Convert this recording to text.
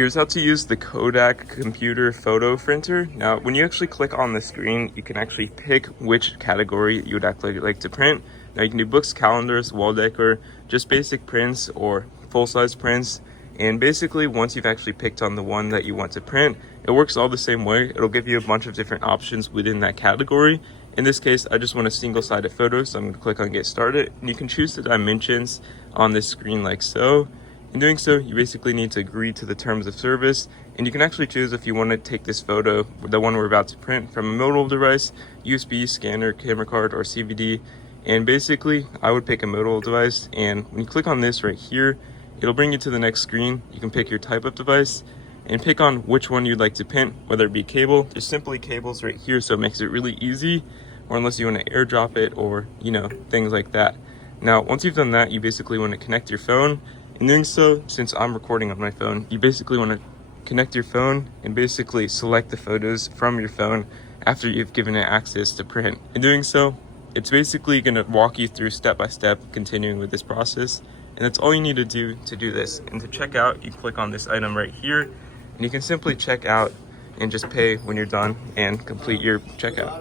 Here's how to use the Kodak computer photo printer. Now, when you actually click on the screen, you can actually pick which category you would actually like to print. Now, you can do books, calendars, wall decor, just basic prints or full-size prints. And basically, once you've actually picked on the one that you want to print, it works all the same way. It'll give you a bunch of different options within that category. In this case, I just want a single-sided photo, so I'm going to click on Get Started. And you can choose the dimensions on this screen like so. In doing so, you basically need to agree to the terms of service, and you can actually choose if you want to take this photo, the one we're about to print, from a mobile device, USB, scanner, camera card, or CVD. And basically, I would pick a mobile device, and when you click on this right here, it'll bring you to the next screen. You can pick your type of device and pick on which one you'd like to print, whether it be cable. There's simply cables right here, so it makes it really easy, or unless you want to airdrop it or, things like that. Now, once you've done that, you basically want to connect your phone. In doing so, since I'm recording on my phone, you basically want to connect your phone and basically select the photos from your phone after you've given it access to print. In doing so, it's basically going to walk you through step by step, continuing with this process. And that's all you need to do this. And to check out, you click on this item right here, and you can simply check out and just pay when you're done and complete your checkout.